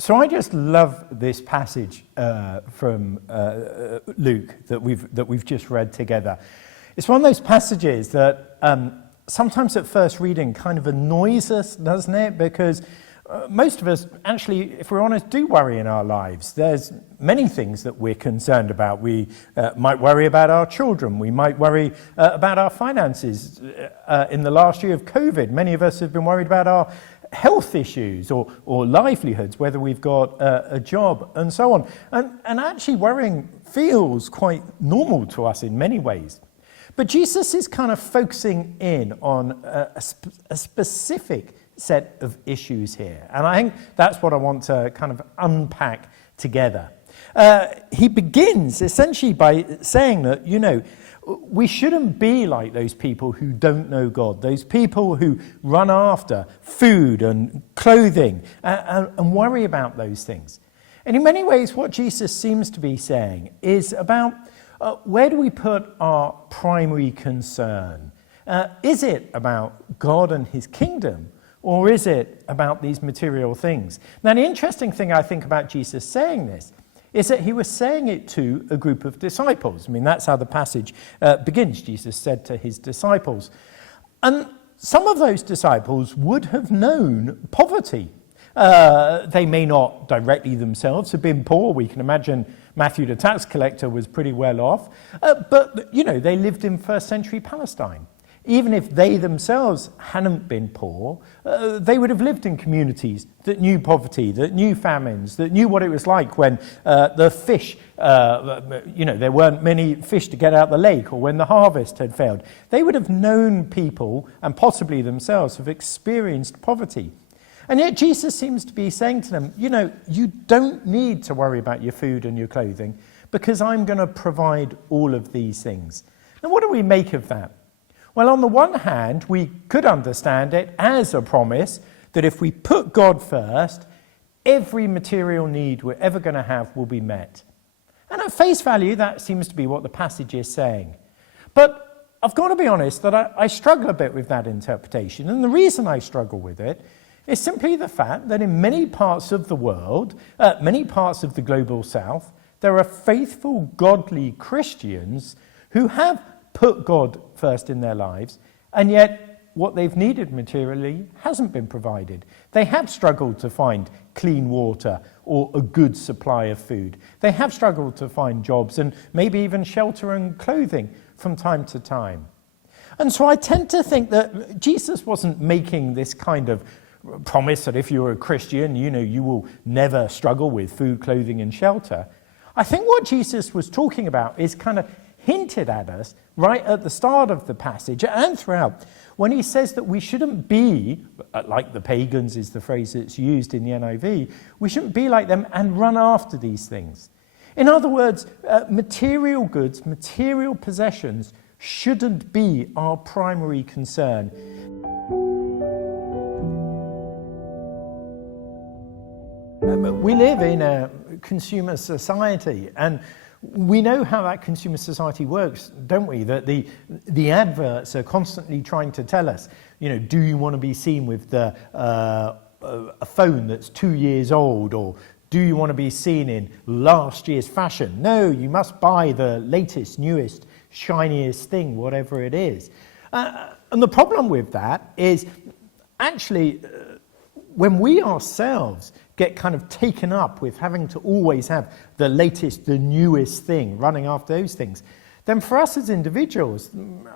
So I just love this passage from Luke that we've just read together. It's one of those passages that sometimes at first reading kind of annoys us, doesn't it? Because most of us actually, if we're honest, do worry in our lives. There's many things that we're concerned about. We might worry about our children. We might worry about our finances. In the last year of COVID, many of us have been worried about our health issues or livelihoods, whether we've got a job and so on. And actually worrying feels quite normal to us in many ways. But Jesus is kind of focusing in on a specific set of issues here. And I think that's what I want to kind of unpack together. He begins essentially by saying that, we shouldn't be like those people who don't know God, those people who run after food and clothing and worry about those things. And in many ways, what Jesus seems to be saying is about where do we put our primary concern? Is it about God and his kingdom, or is it about these material things? Now, the interesting thing I think about Jesus saying this is that he was saying it to a group of disciples. I mean, that's how the passage begins. Jesus said to his disciples. And some of those disciples would have known poverty. They may not directly themselves have been poor. We can imagine Matthew the tax collector was pretty well off. But they lived in first century Palestine. Even if they themselves hadn't been poor, they would have lived in communities that knew poverty, that knew famines, that knew what it was like when the fish, there weren't many fish to get out the lake, or when the harvest had failed. They would have known people, and possibly themselves, have experienced poverty. And yet Jesus seems to be saying to them, you don't need to worry about your food and your clothing, because I'm going to provide all of these things. Now, what do we make of that? Well, on the one hand, we could understand it as a promise that if we put God first, every material need we're ever going to have will be met. And at face value, that seems to be what the passage is saying. But I've got to be honest that I struggle a bit with that interpretation. And the reason I struggle with it is simply the fact that in many parts of the world, many parts of the global south, there are faithful, godly Christians who have put God first in their lives, and yet what they've needed materially hasn't been provided. They have struggled to find clean water or a good supply of food. They have struggled to find jobs and maybe even shelter and clothing from time to time. And so I tend to think that Jesus wasn't making this kind of promise that if you're a Christian, you will never struggle with food, clothing, and shelter. I think what Jesus was talking about is kind of hinted at us right at the start of the passage and throughout, when he says that we shouldn't be, like the pagans is the phrase that's used in the NIV, we shouldn't be like them and run after these things. In other words, material goods, material possessions shouldn't be our primary concern. We live in a consumer society, and we know how that consumer society works, don't we? That the adverts are constantly trying to tell us, do you want to be seen with a phone that's 2 years old, or do you want to be seen in last year's fashion? No, you must buy the latest, newest, shiniest thing, whatever it is. And the problem with that is actually when we ourselves get kind of taken up with having to always have the latest, the newest thing, running after those things, then for us as individuals,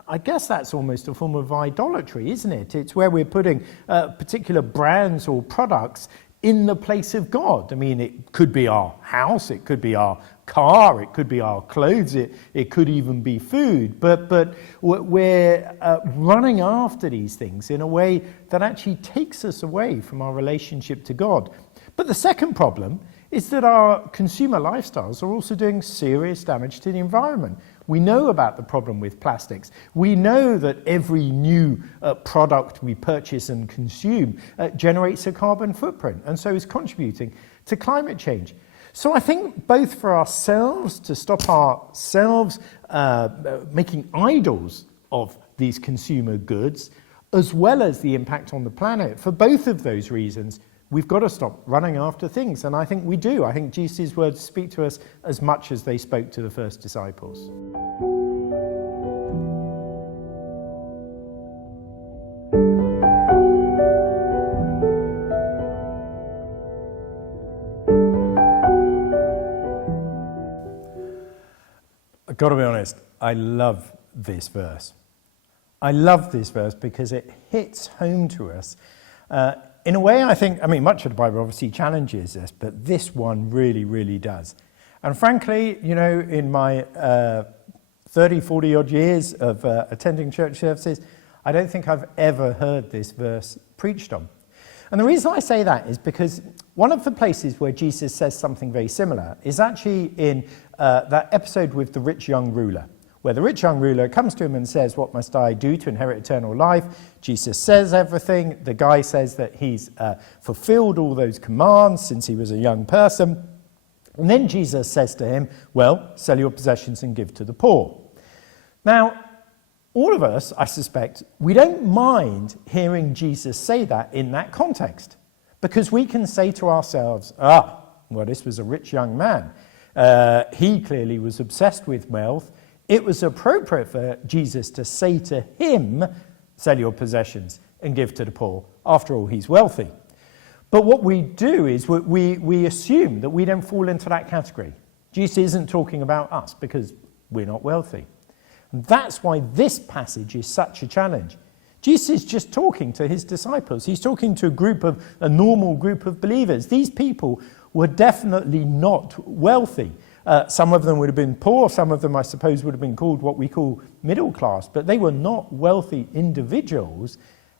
I guess that's almost a form of idolatry, isn't it? It's where we're putting particular brands or products in the place of God. I mean, it could be our house, it could be our car, it could be our clothes, it could even be food, but we're running after these things in a way that actually takes us away from our relationship to God. But the second problem is that our consumer lifestyles are also doing serious damage to the environment. We know about the problem with plastics. We know that every new product we purchase and consume generates a carbon footprint, and so is contributing to climate change. So I think both for ourselves, to stop ourselves making idols of these consumer goods, as well as the impact on the planet, for both of those reasons, we've got to stop running after things. And I think we do. I think Jesus' words speak to us as much as they spoke to the first disciples. I've got to be honest, I love this verse. I love this verse because it hits home to us. In a way, much of the Bible obviously challenges us, but this one really, really does. And frankly, in my 30, 40 odd years of attending church services, I don't think I've ever heard this verse preached on. And the reason I say that is because one of the places where Jesus says something very similar is actually in that episode with the rich young ruler, where the rich young ruler comes to him and says, "What must I do to inherit eternal life?" Jesus says everything. The guy says that he's fulfilled all those commands since he was a young person. And then Jesus says to him, "Well, sell your possessions and give to the poor." Now, all of us, I suspect, we don't mind hearing Jesus say that in that context, because we can say to ourselves, this was a rich young man. He clearly was obsessed with wealth. It was appropriate for Jesus to say to him, "Sell your possessions and give to the poor." After all, he's wealthy. But what we do is we assume that we don't fall into that category. Jesus isn't talking about us because we're not wealthy. And that's why this passage is such a challenge. Jesus is just talking to his disciples. He's talking to a normal group of believers. These people were definitely not wealthy. Some of them would have been poor. Some of them, I suppose, would have been called what we call middle class. But they were not wealthy individuals.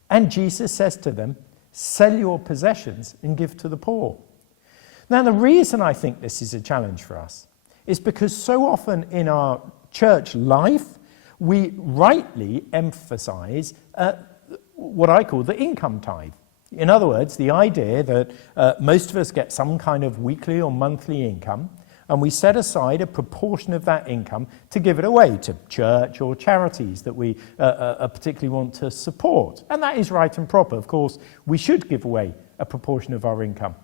And Jesus says to them, "Sell your possessions and give to the poor." Now, the reason I think this is a challenge for us is because so often in our church life, we rightly emphasize what I call the income tithe. In other words, the idea that most of us get some kind of weekly or monthly income, and we set aside a proportion of that income to give it away to church or charities that we particularly want to support. And that is right and proper. Of course, we should give away a proportion of our income.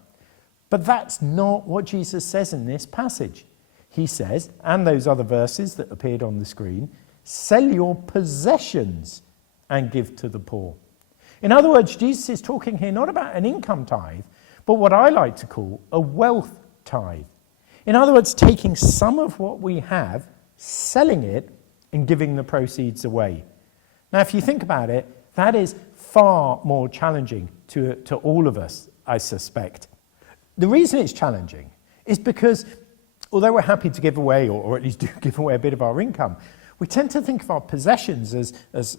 But that's not what Jesus says in this passage. He says, and those other verses that appeared on the screen, "Sell your possessions and give to the poor." In other words, Jesus is talking here not about an income tithe, but what I like to call a wealth tithe. In other words, taking some of what we have, selling it, and giving the proceeds away. Now, if you think about it, that is far more challenging to all of us, I suspect. The reason it's challenging is because, although we're happy to give away, or at least do give away a bit of our income, we tend to think of our possessions as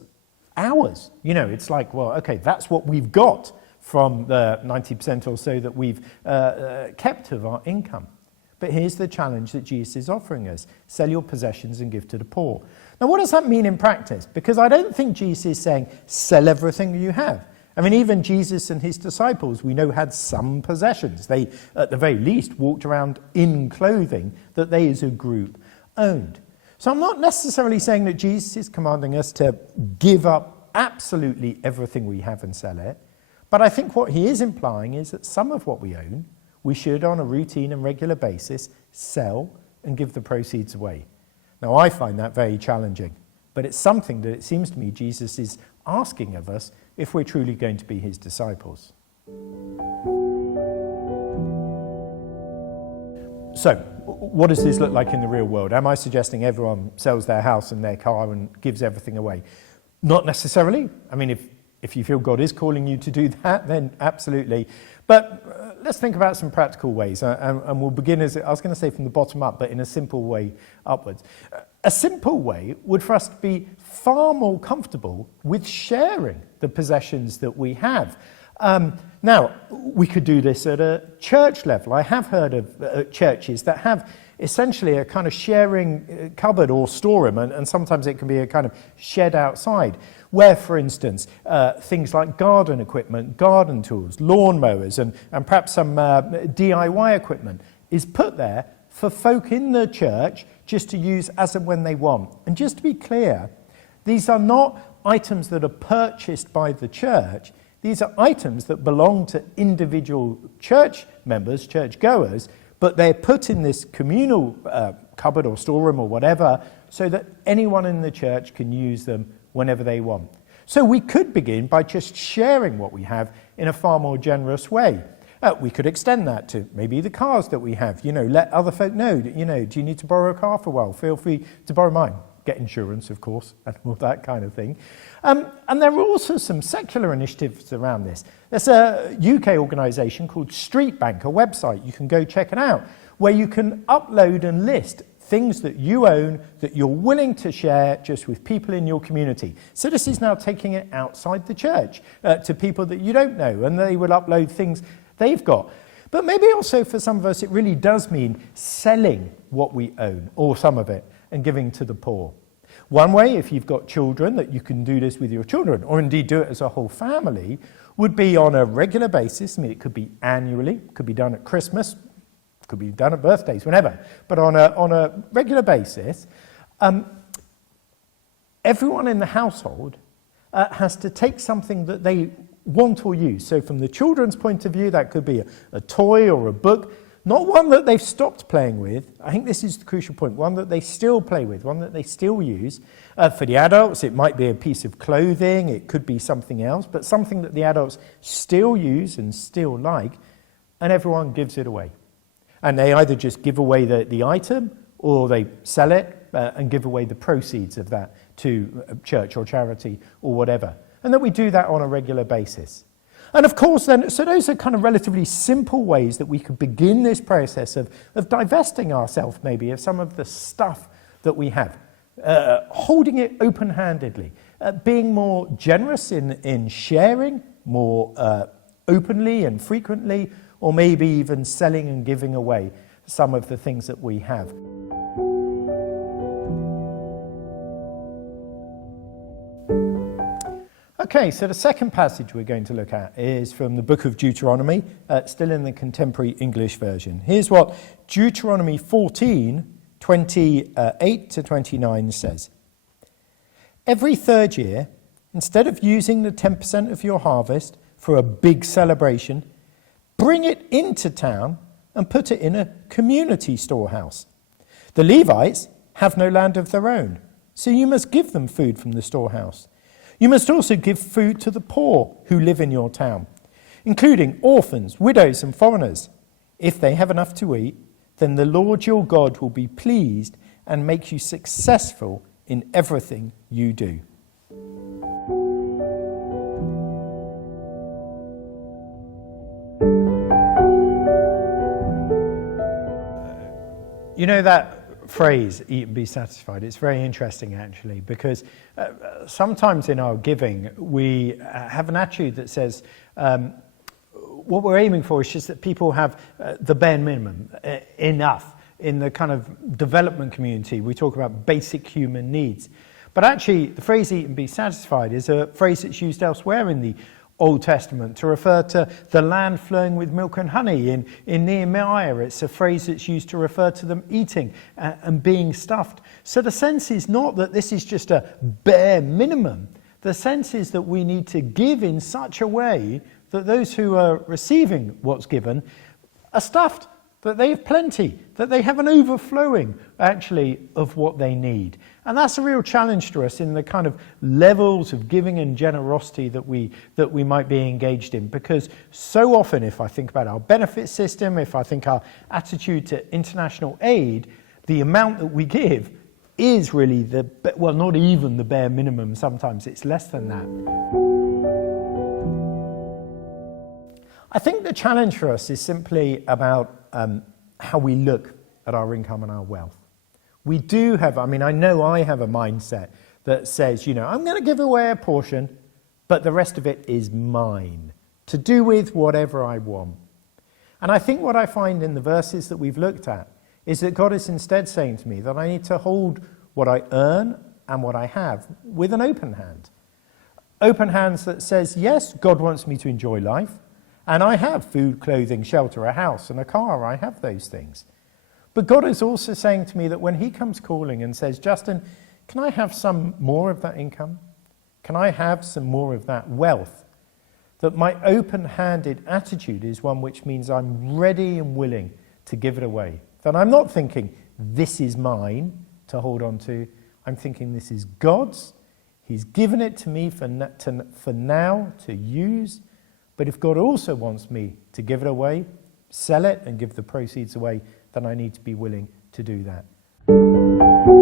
ours. It's like, well, okay, that's what we've got from the 90% or so that we've kept of our income. But here's the challenge that Jesus is offering us. Sell your possessions and give to the poor. Now, what does that mean in practice? Because I don't think Jesus is saying, sell everything you have. Even Jesus and his disciples, we know, had some possessions. They, at the very least, walked around in clothing that they as a group owned. So I'm not necessarily saying that Jesus is commanding us to give up absolutely everything we have and sell it. But I think what he is implying is that some of what we own, we should, on a routine and regular basis, sell and give the proceeds away. Now, I find that very challenging, but it's something that it seems to me Jesus is asking of us if we're truly going to be his disciples. So, what does this look like in the real world? Am I suggesting everyone sells their house and their car and gives everything away? Not necessarily. If you feel God is calling you to do that, then absolutely. But let's think about some practical ways, and we'll begin, as I was going to say, from the bottom up, but in a simple way upwards. A simple way would for us to be far more comfortable with sharing the possessions that we have. Now, we could do this at a church level. I have heard of churches that have essentially a kind of sharing cupboard or storeroom, and sometimes it can be a kind of shed outside, where, for instance, things like garden equipment, garden tools, lawnmowers, and perhaps some DIY equipment is put there for folk in the church just to use as and when they want. And just to be clear, these are not items that are purchased by the church. These are items that belong to individual church members, church goers, but they're put in this communal cupboard or storeroom or whatever so that anyone in the church can use them whenever they want. So we could begin by just sharing what we have in a far more generous way. We could extend that to maybe the cars that we have. Let other folk know, do you need to borrow a car for a while? Feel free to borrow mine. Get insurance, of course, and all that kind of thing. And there are also some secular initiatives around this. There's a UK organisation called Street Bank, a website. You can go check it out, where you can upload and list things that you own that you're willing to share just with people in your community. So this is now taking it outside the church to people that you don't know, and they will upload things they've got. But maybe also for some of us it really does mean selling what we own, or some of it, and giving to the poor. One way, if you've got children, that you can do this with your children, or indeed do it as a whole family, would be on a regular basis. I mean, it could be annually, could be done at Christmas, could be done at birthdays, whenever. But on a regular basis, everyone in the household has to take something that they want or use. So from the children's point of view, that could be a toy or a book, not one that they've stopped playing with. I think this is the crucial point, one that they still play with, one that they still use. For the adults, it might be a piece of clothing, it could be something else, but something that the adults still use and still like, and everyone gives it away. And they either just give away the item, or they sell it and give away the proceeds of that to a church or charity or whatever. And that we do that on a regular basis. And of course then, so those are kind of relatively simple ways that we could begin this process of divesting ourselves maybe of some of the stuff that we have. Holding it open-handedly. Being more generous in sharing, more openly and frequently, or maybe even selling and giving away some of the things that we have. Okay, so the second passage we're going to look at is from the book of Deuteronomy, still in the contemporary English version. Here's what Deuteronomy 14, 28 to 29 says. Every third year, instead of using the 10% of your harvest for a big celebration, bring it into town and put it in a community storehouse. The Levites have no land of their own, so you must give them food from the storehouse. You must also give food to the poor who live in your town, including orphans, widows, and foreigners. If they have enough to eat, then the Lord your God will be pleased and make you successful in everything you do. You know that phrase, eat and be satisfied, it's very interesting actually, because sometimes in our giving we have an attitude that says what we're aiming for is just that people have the bare minimum, enough. In the kind of development community, we talk about basic human needs. But actually, the phrase eat and be satisfied is a phrase that's used elsewhere in the Old Testament to refer to the land flowing with milk and honey. In Nehemiah, it's a phrase that's used to refer to them eating and being stuffed. So the sense is not that this is just a bare minimum. The sense is that we need to give in such a way that those who are receiving what's given are stuffed, that they have plenty, that they have an overflowing, actually, of what they need. And that's a real challenge to us in the kind of levels of giving and generosity that we might be engaged in. Because so often, if I think about our benefit system, if I think our attitude to international aid, the amount that we give is really not even the bare minimum. Sometimes it's less than that. I think the challenge for us is simply about how we look at our income and our wealth. We do have, I know I have a mindset that says, I'm going to give away a portion, but the rest of it is mine, to do with whatever I want. And I think what I find in the verses that we've looked at is that God is instead saying to me that I need to hold what I earn and what I have with an open hand. Open hands that says, yes, God wants me to enjoy life, and I have food, clothing, shelter, a house and a car. I have those things. But God is also saying to me that when he comes calling and says, Justin, can I have some more of that income? Can I have some more of that wealth? that my open-handed attitude is one which means I'm ready and willing to give it away. That I'm not thinking, this is mine to hold on to. I'm thinking, this is God's. He's given it to me for now to use. But if God also wants me to give it away, sell it and give the proceeds away, then I need to be willing to do that.